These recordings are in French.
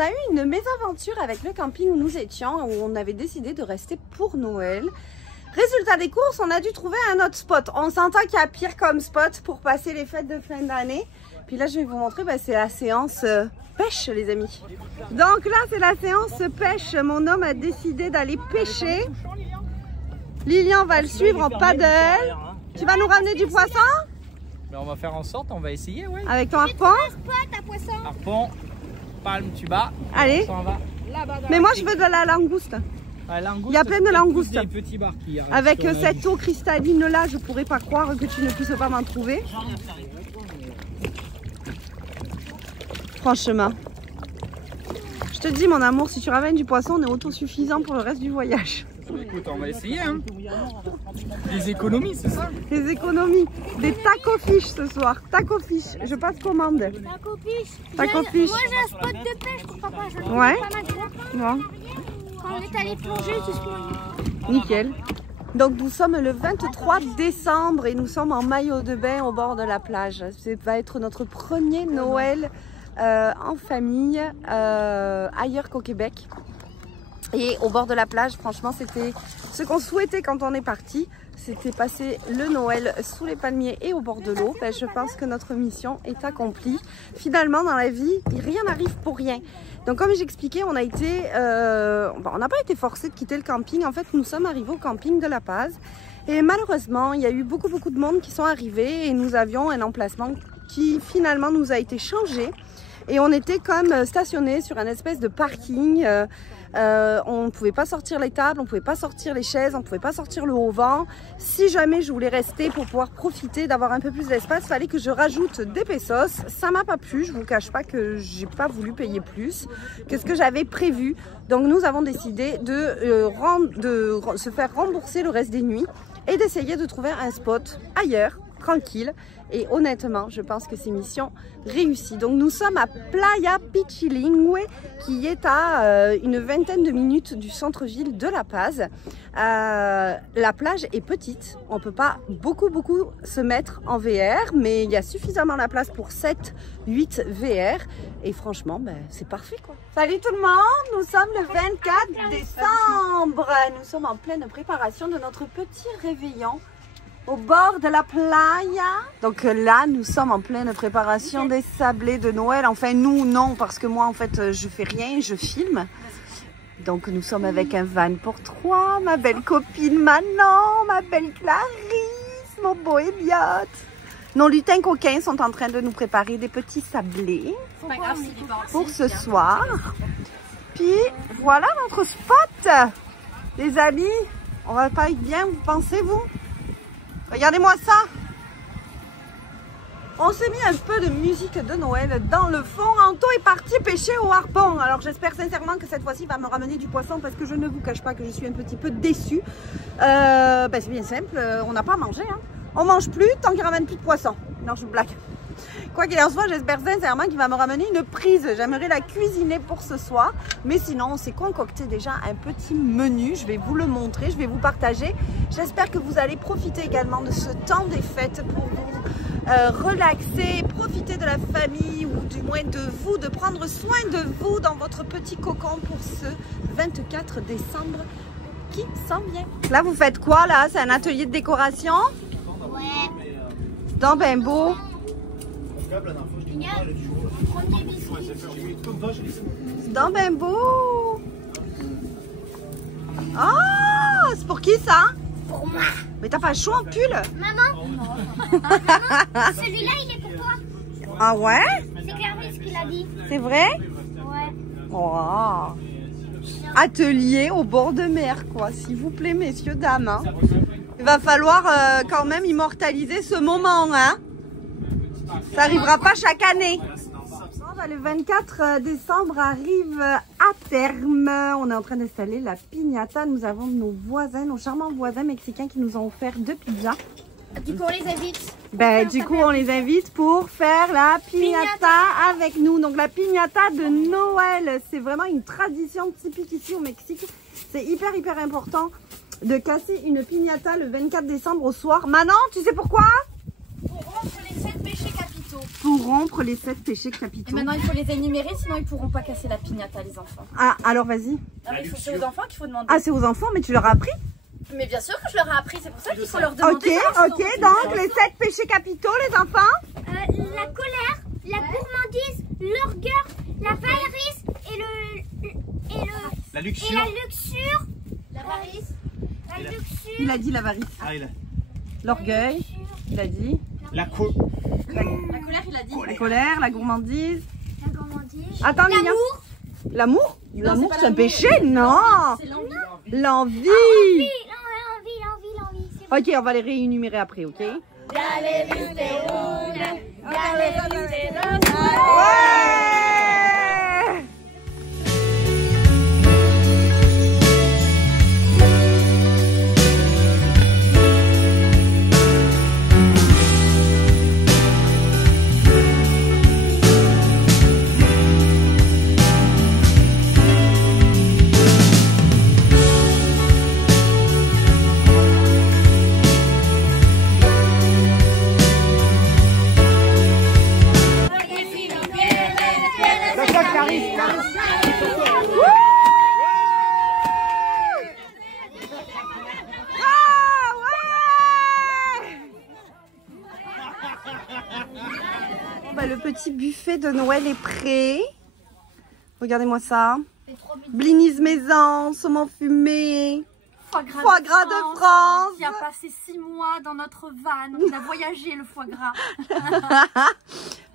on a eu une mésaventure avec le camping où nous étions, où on avait décidé de rester pour Noël. Résultat des courses, on a dû trouver un autre spot. On s'entend qu'il y a pire comme spot pour passer les fêtes de fin d'année. Puis là, je vais vous montrer, c'est la séance pêche, les amis. Donc là, c'est la séance pêche. Mon homme a décidé d'aller pêcher. Lilian va le suivre en paddle. Tu vas nous ramener du poisson? Ben, on va faire en sorte, on va essayer, oui. Avec ton harpon? Harpon, palme, tuba. Allez. Mais moi, je veux de la langouste. Il y a plein de langoustes. Des petits bars qui avec cette eau cristalline là, je pourrais pas croire que tu ne puisses pas m'en trouver. Franchement. Je te dis mon amour, si tu ramènes du poisson, on est autosuffisant pour le reste du voyage. Écoute, on va essayer. Hein. Les économies, c'est ça? Les économies. Des taco fish ce soir. Taco fish. Je passe commande. Taco fish. Taco fish. Moi j'ai un spot de pêche pour papa. Ouais. Ouais. Quand on est allé plonger, c'est ce qu'on... Nickel. Donc nous sommes le 23 décembre et nous sommes en maillot de bain au bord de la plage. Ça va être notre premier Noël en famille ailleurs qu'au Québec. Et au bord de la plage, franchement, c'était ce qu'on souhaitait quand on est parti. C'était passer le Noël sous les palmiers et au bord de l'eau. Je pense que notre mission est accomplie. Finalement, dans la vie, rien n'arrive pour rien. Donc comme j'expliquais, on n'a pas été forcé de quitter le camping. En fait, nous sommes arrivés au camping de La Paz. Et malheureusement, il y a eu beaucoup de monde qui sont arrivés. Et nous avions un emplacement qui finalement nous a été changé. Et on était comme stationnés sur un espèce de parking. On ne pouvait pas sortir les tables, on ne pouvait pas sortir les chaises, on ne pouvait pas sortir le haut-vent. Si jamais je voulais rester pour pouvoir profiter, d'avoir un peu plus d'espace, il fallait que je rajoute des pesos. Ça m'a pas plu, je vous cache pas que j'ai pas voulu payer plus que ce que j'avais prévu. Donc nous avons décidé de se faire rembourser le reste des nuits et d'essayer de trouver un spot ailleurs, tranquille. Et honnêtement, je pense que c'est mission réussie. Donc nous sommes à Playa Pichilingüe, qui est à une vingtaine de minutes du centre-ville de La Paz. La plage est petite, on ne peut pas beaucoup se mettre en VR, mais il y a suffisamment la place pour 7-8 VR. Et franchement, c'est parfait quoi. Salut tout le monde, nous sommes le 24 décembre. Nous sommes en pleine préparation de notre petit réveillon au bord de la playa. Donc là, nous sommes en pleine préparation des sablés de Noël. Enfin, nous, non, parce que moi, en fait, je fais rien, je filme. Donc, nous sommes avec un van pour 3. Ma belle copine Manon, ma belle Clarisse, mon beau Elliot. Nos lutins coquins sont en train de nous préparer des petits sablés pour ce soir. Puis, voilà notre spot. Les amis, on va pas être bien, vous pensez, vous? Regardez-moi ça. On s'est mis un peu de musique de Noël dans le fond. Anto est parti pêcher au harpon. Alors j'espère sincèrement que cette fois-ci il va me ramener du poisson parce que je ne vous cache pas que je suis un petit peu déçue. C'est bien simple, on n'a pas à manger. Hein. On mange plus tant qu'il ramène plus de poisson. Non, je blague. Quoi qu'il en soit, j'espère sincèrement qu'il va me ramener une prise. J'aimerais la cuisiner pour ce soir. Mais sinon, on s'est concocté déjà un petit menu. Je vais vous le montrer, je vais vous partager. J'espère que vous allez profiter également de ce temps des fêtes pour vous relaxer, profiter de la famille ou du moins de vous, de prendre soin de vous dans votre petit cocon pour ce 24 décembre qui s'en vient. Là, vous faites quoi là? C'est un atelier de décoration? Ouais. Dans ben beau. Dans ben beau. Ah, c'est pour qui ça? Pour moi. Mais t'as pas chaud en pull? Maman. Maman, celui-là il est pour toi. Ah ouais? C'est Clarisse qui l'a dit. C'est vrai? Ouais. Oh. Atelier au bord de mer quoi, s'il vous plaît messieurs, dames. Hein. Il va falloir quand même immortaliser ce moment, hein? Ça arrivera pas chaque année. Le 24 décembre arrive à terme. On est en train d'installer la piñata. Nous avons nos voisins, nos charmants voisins mexicains qui nous ont offert 2 pizzas. Du coup, on les invite. Du coup, on les invite pour faire la piñata avec nous. Donc, la piñata de Noël, c'est vraiment une tradition typique ici au Mexique. C'est hyper important de casser une piñata le 24 décembre au soir. Manon, tu sais pourquoi? Pour rompre les 7 péchés capitaux. pour rompre les 7 péchés Et capitaux. maintenant, il faut les énumérer, sinon ils pourront pas casser la piñata, les enfants. Ah, alors vas-y. Non, mais c'est aux enfants qu'il faut demander. Ah, c'est aux enfants, mais tu leur as appris? Mais bien sûr que je leur ai appris, c'est pour ça qu'il faut leur demander. Ok, donc les 7 péchés capitaux, les enfants? La colère, la gourmandise, l'orgueil, la avarice La et luxure. la luxure. L'avarice. La luxure. Il a dit l'avarice. Ah, il a- L'orgueil, il a dit. La La colère, il a dit. La colère, la gourmandise. La gourmandise. Attends, Lilian. L'amour? L'amour, c'est un péché? Non! C'est l'envie. L'envie! L'envie. Ok, on va les réénumérer après, ok? Ouais! Ah, ouais! Bah, le petit buffet de Noël est prêt. Regardez-moi ça. Blinis maison, saumon fumé, foie gras de France. Qui a passé 6 mois dans notre van. On a voyagé le foie gras.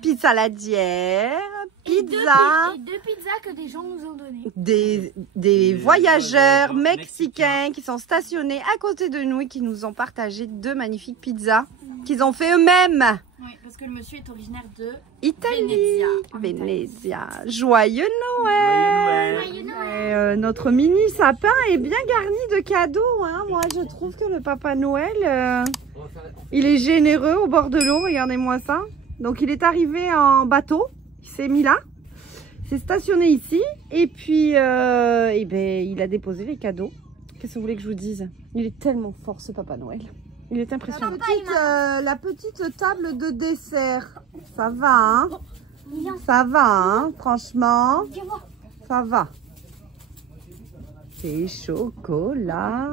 Pizza saladière, Et pizza. deux pizzas que des gens nous ont données. Des voyageurs mexicains qui sont stationnés à côté de nous et qui nous ont partagé 2 magnifiques pizzas qu'ils ont fait eux-mêmes. Oui, parce que le monsieur est originaire de Italie. Venezia, en Venezia. Joyeux Noël. Joyeux Noël. Et, notre mini sapin est bien garni de cadeaux. Hein. Moi, je trouve que le Papa Noël, il est généreux au bord de l'eau. Regardez-moi ça. Donc, il est arrivé en bateau. Il s'est mis là. Il s'est stationné ici. Et puis, eh ben, il a déposé les cadeaux. Qu'est-ce que vous voulez que je vous dise? Il est tellement fort, ce Papa Noël. Il est impressionnant. La petite table de dessert. Ça va, hein? Ça va, hein? Franchement, ça va. C'est chocolat.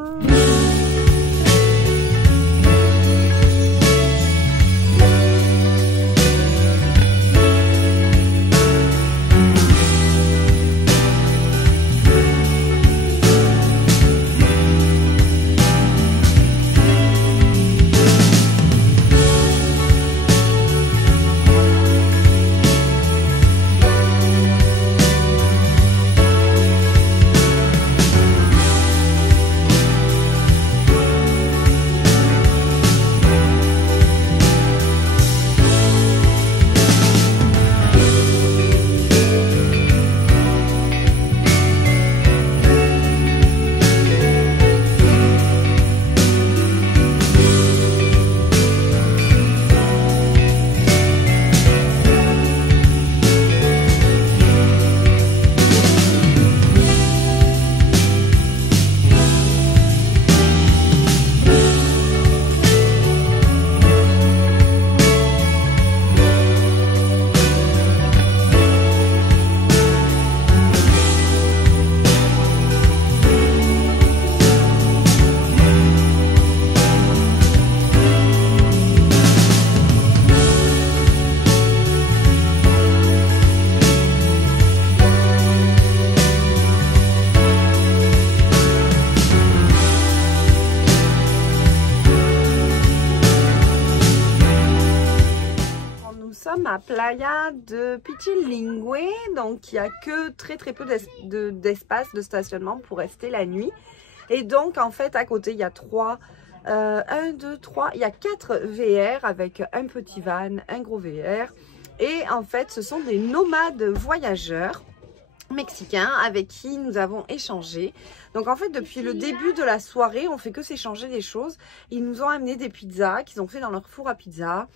À Playa de Pichilingüe, donc il n'y a que très peu d'espace de stationnement pour rester la nuit. Et donc en fait à côté il y a 4 VR avec un petit van, un gros VR. Et en fait ce sont des nomades voyageurs mexicains avec qui nous avons échangé. Donc en fait depuis le début de la soirée on fait que s'échanger des choses. Ils nous ont amené des pizzas qu'ils ont fait dans leur four à pizza.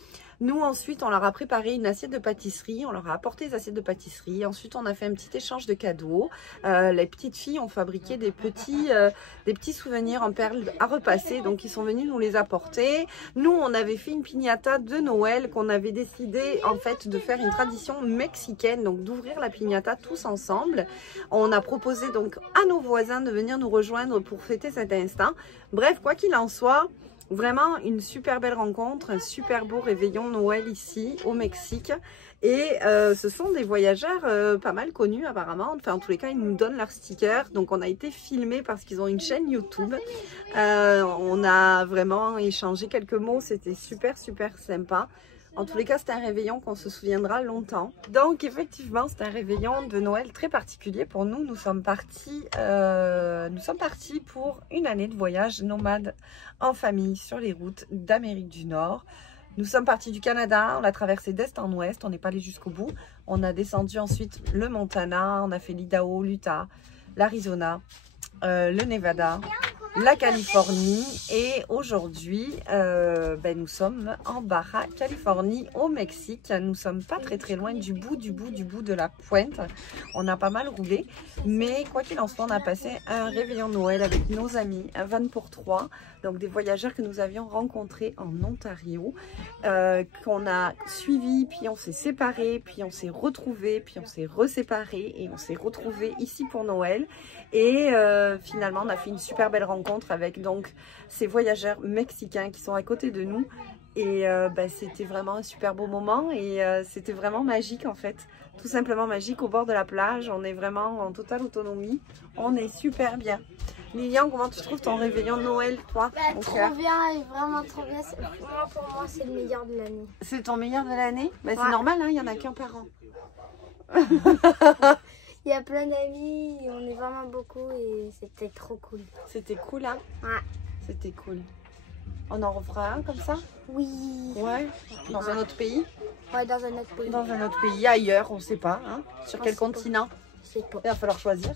Nous ensuite on leur a préparé une assiette de pâtisserie, on leur a apporté des assiettes de pâtisserie. Ensuite on a fait un petit échange de cadeaux. Les petites filles ont fabriqué des petits souvenirs en perles à repasser, donc ils sont venus nous les apporter. Nous on avait fait une piñata de Noël qu'on avait décidé en fait de faire une tradition mexicaine, donc d'ouvrir la piñata tous ensemble. On a proposé donc à nos voisins de venir nous rejoindre pour fêter cet instant. Bref, quoi qu'il en soit, vraiment une super belle rencontre, un super beau réveillon Noël ici au Mexique. Et ce sont des voyageurs pas mal connus apparemment. Enfin, en tous les cas, ils nous donnent leurs stickers. Donc on a été filmés parce qu'ils ont une chaîne YouTube. On a vraiment échangé quelques mots. C'était super sympa. En tous les cas, c'était un réveillon qu'on se souviendra longtemps. Donc effectivement, c'est un réveillon de Noël très particulier pour nous. Nous sommes partis pour une année de voyage nomade en famille sur les routes d'Amérique du Nord. Nous sommes partis du Canada, on a traversé d'est en ouest, on n'est pas allé jusqu'au bout. On a descendu ensuite le Montana, on a fait l'Idaho, l'Utah, l'Arizona, le Nevada, la Californie et aujourd'hui nous sommes en Baja Californie au Mexique. Nous sommes pas très loin du bout de la pointe. On a pas mal roulé, mais quoi qu'il en soit, on a passé un réveillon Noël avec nos amis, un van pour 3, donc des voyageurs que nous avions rencontrés en Ontario, qu'on a suivis, puis on s'est séparés, puis on s'est retrouvés, puis on s'est reséparés et on s'est retrouvés ici pour Noël. Et finalement, on a fait une super belle rencontre avec donc ces voyageurs mexicains qui sont à côté de nous. Et c'était vraiment un super beau moment et c'était vraiment magique en fait. Tout simplement magique au bord de la plage. On est vraiment en totale autonomie. On est super bien. Lilian, comment tu trouves ton réveillon de Noël, toi? Trop bien, vraiment trop bien. Pour moi, c'est le meilleur de l'année. C'est ton meilleur de l'année? C'est normal, hein, il n'y en a qu'un par an. Il y a plein d'amis, on est vraiment beaucoup et c'était trop cool. C'était cool, hein? Ouais. C'était cool. On en refera un comme ça? Oui. Ouais. Dans un autre pays? Ouais, dans un autre pays. Dans un autre pays, ailleurs, on ne sait pas. Hein? Sur quel continent? Je sais pas. Il va falloir choisir.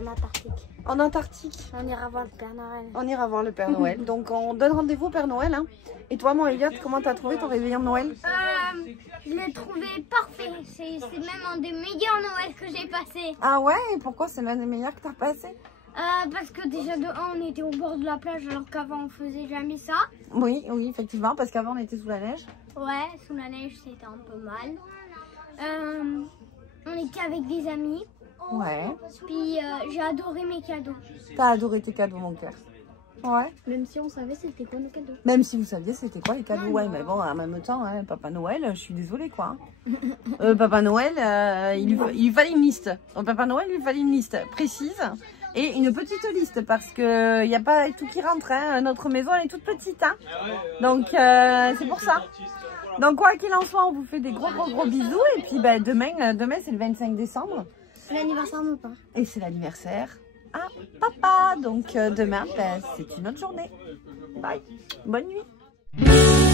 En Antarctique. En Antarctique. On ira voir le Père Noël. On ira voir le Père Noël. Donc on donne rendez-vous au Père Noël. Hein. Et toi, mon Elliot, comment t'as trouvé ton réveillon de Noël? Je l'ai trouvé parfait. C'est même un des meilleurs Noëls que j'ai passé. Ah ouais? Et pourquoi c'est l'un des meilleurs que t'as passé? Parce que déjà de 1, on était au bord de la plage alors qu'avant on faisait jamais ça. Oui, effectivement, parce qu'avant on était sous la neige. Ouais, sous la neige c'était un peu mal. On était avec des amis. Ouais. Puis j'ai adoré mes cadeaux. T'as adoré tes cadeaux, mon cœur. Ouais. Même si on savait c'était quoi nos cadeaux. Même si vous saviez c'était quoi les cadeaux. Ouais, mais bon, en même temps, hein, Papa Noël, je suis désolée quoi. Papa Noël, il lui fallait une liste. Donc, Papa Noël, il lui fallait une liste précise et une petite liste parce que il n'y a pas tout qui rentre. Hein. Notre maison elle est toute petite. Hein. Donc c'est pour ça. Donc quoi qu'il en soit, on vous fait des gros bisous et puis demain c'est le 25 décembre. C'est l'anniversaire de mon père. Et c'est l'anniversaire à papa. Donc demain, c'est une autre journée. Bye. Bonne nuit.